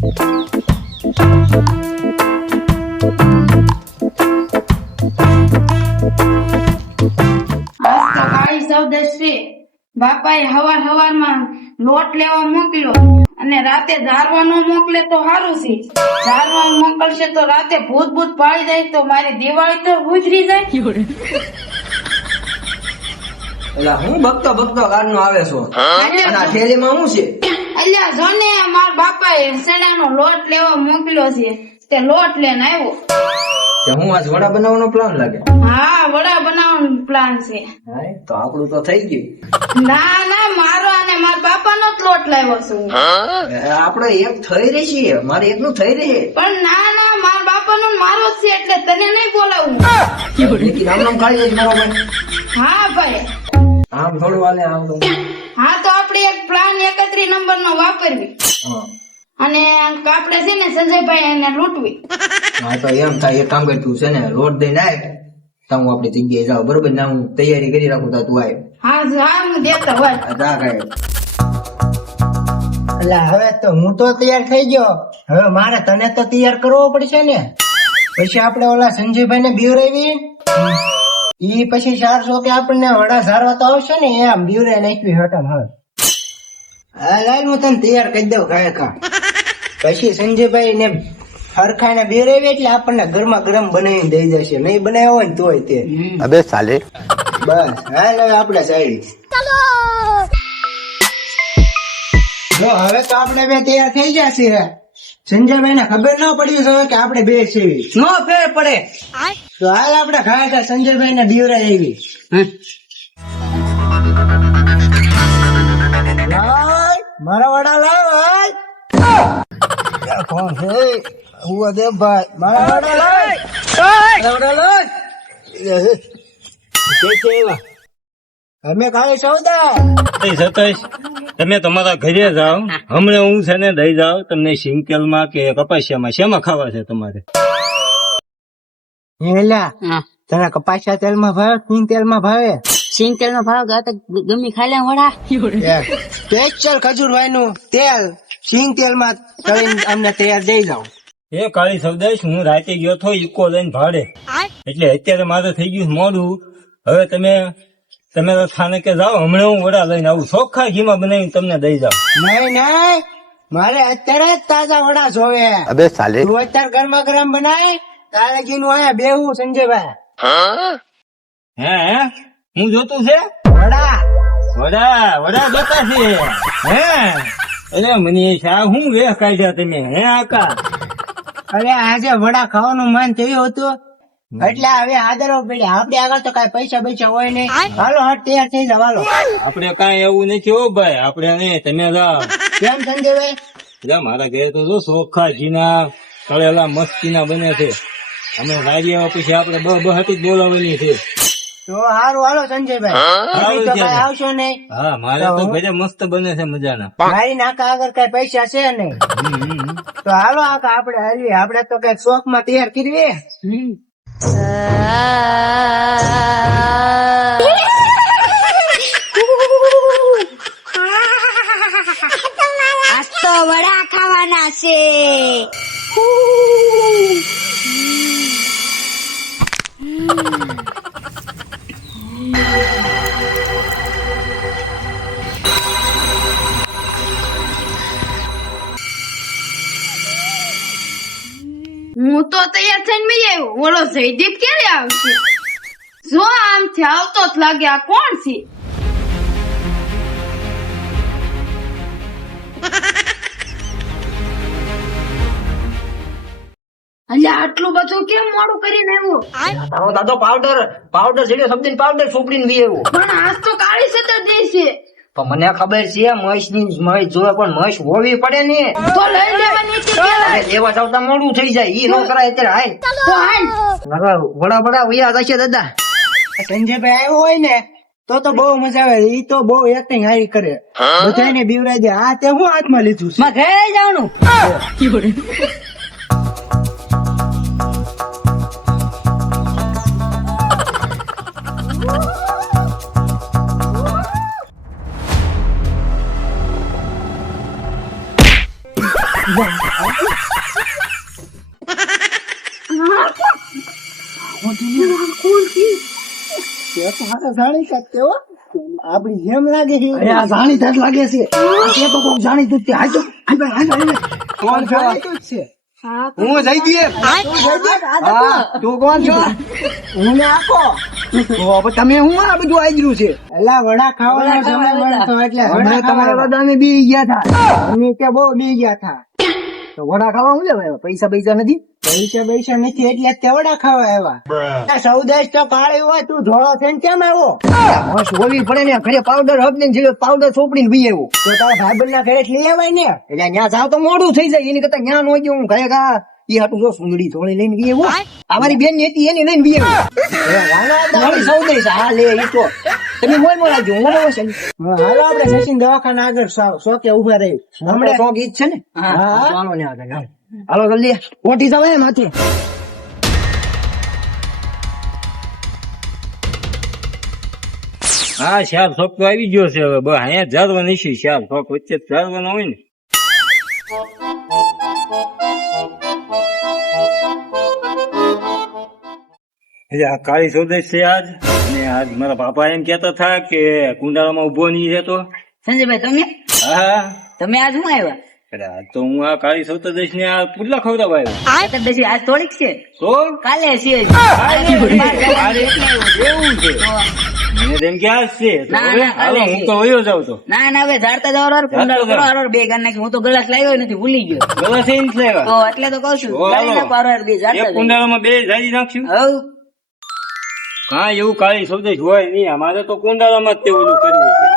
કાળી સૌદશ્રી બાપાએ હવારમાં લોટ લેવા મોકલ્યો અને રાતે ધારવા નો મોકલે તો સારું છે. ધારવા મોકલશે તો રાતે ભૂત પાડી જાય તો મારી દિવાળી તો ગુજરી જાય. એટલે હું બકતો કારનો આવે છો અને આ થેલીમાં શું છે? અલ્યા જો ને મારા બાપાએ સેડાનો લોટ લેવા મોકલ્યો છે તે લોટ લઈને આવ્યો. કે હું આજ વડા બનાવવાનો પ્લાન લાગે? હા, વડા બનાવવાનો પ્લાન છે. તો આપણું તો થઈ ગયું. ના મારો અને મારા બાપાનો જ લોટ લાવ્યો છું. આપણે એક થઈ રહી છીએ, મારે એકનું થઈ રહી. પણ ના મારા બાપાનો મારો જ છે એટલે તને નહીં બોલાવું. નામ કાઢી દઈશ બરોબર? હા ભાઈ. આમ થોડું વાલે આમ તો. હા તો આપણે એક પ્લાન 31 નંબરનો વાપરવી અને આપણે છે ને સંજયભાઈ એને લૂંટવી. હા તો એમ થાય, એક કામ કર, તું છે ને લોટ દઈને આય તો હું આપણી જગ્યાએ જાઉં, બરોબર ને? હું તૈયારી કરી રાખું તો તું આય. હા હું દેતા હોય. જા કાંઈ. એટલે હવે તો હું તો તૈયાર થઈ ગયો, હવે મારે તને તો તૈયાર કરવો પડશે ને. પછી આપણે ઓલા સંજયભાઈ ને બીવરાવી, ઈ પછી 400 કે આપણને વડા ઝારવા તો આવશે ને, એમ બીવરાઈ નાખવી હટમ. હવે હા લાલ, હું તને તૈયાર કરી દઉં કાયકા. પછી સંજયભાઈ ને હરખાઈને બીવરાવી એટલે આપણને ગરમા ગરમ બનાવીને દઈ જશે. નહીં બનાવ્યો હોય ને તોય તે. અબે સાલે. બસ હાલ હવે આપણે સાઈડ. જો હવે તો આપણે બે તૈયાર થઈ ગયા છીએ. સંજયભાઈ ને ખબર ન પડી છે કે આપણે બે છીએ. નો ફેર પડે. તો હાલ આપણે ખાયા સંજયભાઈ ને બીવરાઈ આવી. મારા વડા લાવ. કોણ છે? હું દેવભાઈ. મારા વડા લાવ. અમે કાલે સૌદા. સતીશ, તમે તમારા ઘરે જાઓ, હમણાં હું છે ને દઈ જાઉં તમને. સિંગતેલ માં કે કપાસિયામાં શેમાં ખાવા છે તમારે? એલા તને કપાસિયા તેલ માં ભાવે સિંગ તેલ માં ભાવે? સિંગ તેલ નો ભાવ ગમી ખાઈ લે વડા. સ્પેશિયલ ખજૂરભાઈ નું તેલ સિંગ તેલ માં તળીને અમને તૈયાર દઈ જાઓ. એ કાળી સૌદેશ, હું રાતે ગયો તો ઇકો લઈને ભાડે, એટલે અત્યારે મારે થઈ ગયું મોડું. હવે તમે તો સ્થાનકે જાઓ, હમણાં હું વડા લઈને આવું. ચોખ્ખા ઘીમાં બનાવીને તમને દઈ જાઉં. નહીં મારે અત્યારે જ તાજા વડા જોવે. અબે સાલે. તું અત્યારે ગરમા ગરમ બનાય તારે ઘીનું આયા બેહું સંજયભાઈ. હે હું જોતું છે? વડા જોતા છે. હે અરે મને શા હું વેહ કાઢ્યા તમે? હે આકા, અરે આજે વડા ખાવાનું મન થયું હતું એટલે હવે આદરો પડ્યા. આપણે આગળ તો કઈ પૈસા હોય નહીં. હાલો હટ તૈયાર થઈ જાવ. હાલો. આપડે કઈ એવું નથી હો ભાઈ, આપડે નહીં. તમે જાઓ. કેમ સંજયભાઈ? મારા ઘરે તો જો ચોખ્ખા ઘીના તળેલા મસ્તીના બને છે. અમે લાવી આવ્યા પછી આપડે બહાટી જ બોલાવેલી છે. તો હારું હાલો સંજયભાઈ. તો કઈ આવશો નહીં? હા, મારે તો ઘરે મસ્ત બને છે મજાના. મારી નાકા આગળ કઈ પૈસા છે નહીં. તો હાલો આકા આપણે હાલીએ. આપણે તો કઈક શોખ માં તૈયાર કરીએ. આજ તો વડા ખાવાના છે. હું તો તૈયાર થઈને બી આવ્યો. ઓલો જયદીપ ક્યારે આવશે? જો આમથી આવતો જ લાગે. આ કોણ છે? અલ્યા આટલું બધું કેમ મોડું કરીને આવ્યો? તારો દાદો પાવડર જેડ્યો સમજીને પાવડર છોપડીને બી આવ્યો. પણ આજ તો કાળી સતર છે. તો મને ખબર છે મહેશ જોવે, પણ મહેશ હોવી પડે ને. તો લઈ લેવાની છે કે અરે લેવા જતા મોડું થઈ જાય. ઈ નો કરાય અત્યારે. હાય તો હાલ. વડા વૈયા જશે દાદા. સંજયભાઈ આવ્યો હોય ને તો બહુ મજા આવે. ઈ તો બહુ એક્ટિંગ હારી કરે. બધાને બીવરાઈ દે. આ તે હું હાથમાં લીધું છે. ઘરે જવાનું. તે તો હારા જાણી શકતે હો આપડી જેમ લાગે છે અરે આ જાણીતા જ લાગે છે તે તો કોક જાણીતું જ છે. હાચો, કોણ છો? જાણીતું જ છે હું જયદીપ. હા, તું કોણ છો? હું ને આખો તો હવે તમે હું આ બધું આયજરું છે? એલા વડા ખાવાના સમય મળતો એટલે હમણાં વડા તમારા ખાવા દાદા બી ગયા હતા. અમે ત્યાં બહુ બી ગયા હતા તો વડા ખાવા હું લેવા આવ્યા? પૈસા પૈસા નથી? પૈસા નથી એટલે તે વડા ખાવા આવ્યા સૌદેશ તો કાળી હોય તું ધોળો થઈને કેમ આવ્યો બસ હોવી પડે ને. ઘરે પાવડર હપ ને પાવડર ચોપડીને પી આવ્યો. તો તારા ભાઈબંધ ના ઘરે લઈ લેવાય ને એટલે ત્યાં જાવ તો મોડું થઈ જાય. એની કરતા ત્યાં નો ગયો હું ઘરે કા એ હાટું જો સુંદડી થોડી લઈને ગઈ આવ્યો. અમારી બેન ની હતી એની લઈને ગઈ આવ્યો. મારી સૌદેશ હા લે ઈ તો તમે મોય મોરાજો હું બોલો છે. હાલો આપડે સચિન દવાખાના આગળ સોકે ઉભા રહી હમણાં તો ગીત છે ને. હા. ચાલો ને આગળ હાલો. હાલો જલ્દી ઓટી જાવ એમ હાથે. હા શાક શોખ તો આવી ગયો છે હવે બસ અહીંયા જાળવા નથી. શાક શોખ વચ્ચે જાળવાના હોય ને. એટલે આ કાળી સૌદેશ છે આજ. અને આજ મારા બાપા એમ કેતા હતા કે કુંડાળામાં ઉભો નહીં રહેતો. સંજયભાઈ તમે હા તમે આજ શું આવ્યા એટલે આજ તો હું આ કાળી સૌદેશ ને આ પુડલા ખવડાવવા આવ્યો. આ તો પછી આજ થોડીક છે તો કાલે છે જ. અરે, એવું છે મને તેમ કે આજ છે તો ના, હવે ના, હાલો કાલે હું છે. તો વયો જાઉં તો ના ના હવે ઝાડતા જવા કુંડાળો કરો હારો બે ગાન નાખી હું તો ગ્લાસ લાવ્યો નથી ભૂલી ગયો ગલા છે ને લેવા. તો એટલે તો કઉ છું તો હાલો. ગાડી નાખો હારો બે એક ઝાડતા જઈએ. કુંડાળામાં બે ઝાડી નાખશું. હઉ હા એવું કાળી સૌદેશ હોય નહીં. અમારે તો કુંડાળામાં જ તે ઓલું કરવું છે.